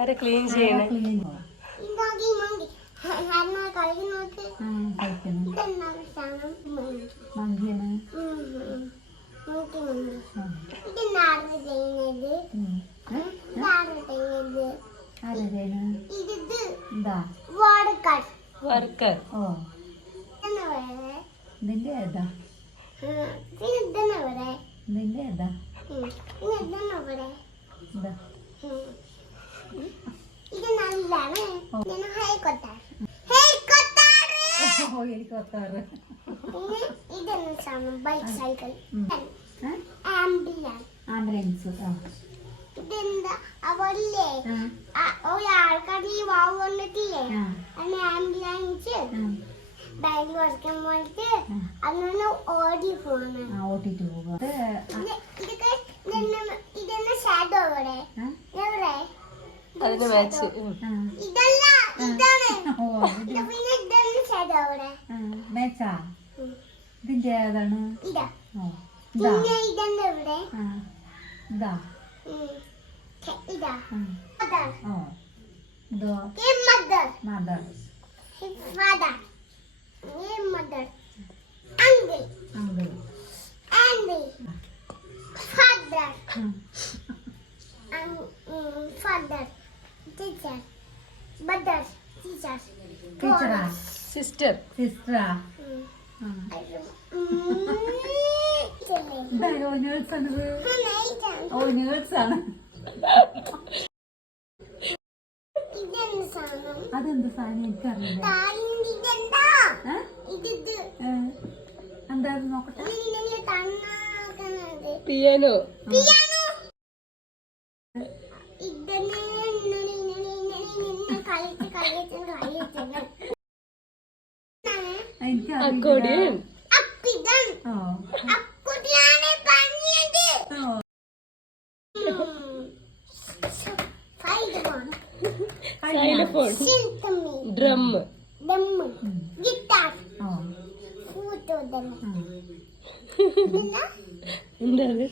ആരെ ക്ലീൻ ചെയ്യണേ? വർക്കർ. ഇതിന്റെ ഏതാ? ഇതിന്റെ ഏതാ? ആംബുലൻസ്. ഇതെന്താ അവല്ലേ ഒരാൾക്കാർ ഈ വാവ് വന്നിട്ടില്ലേ അങ്ങനെ ആംബുലൻസ് ബാങ്ക് വർക്കാൻ പോയിട്ട് അങ്ങനെ ഓടി പോണ്. ഓട്ടിട്ട് പോവാ. ഇതൊക്കെ ഇതെന്നെ ഷാഡോ എവിടെ എവിടെ അതിന് മാച്ച്. ഇതല്ല ഇതാണ്. പിന്നെ ഇതെന്നെ ഷാഡോ എവിടെ മാച്ചാ? ഇതിന്റെ ഏതാണ്? ഇതാ. പിന്നെ ഇതെന്നെ എവിടെ? ഇതാ ഇതാ. ഇതോ mother mother father mother uncle uncle auntie father father teacher brother teacher ടീച്ചറാ? സിസ്റ്റർ. സിസ്റ്ററാ? ഇതാരോ നേഴ്സാണിത്? ഓ നേഴ്സാണ്. അതെന്ത് സാധനം എനിക്കറിയില്ല. എന്താ നോക്കട്ടെ. Piano. Accordion. Xylophone. Drum. Guitar. എന്താണ്?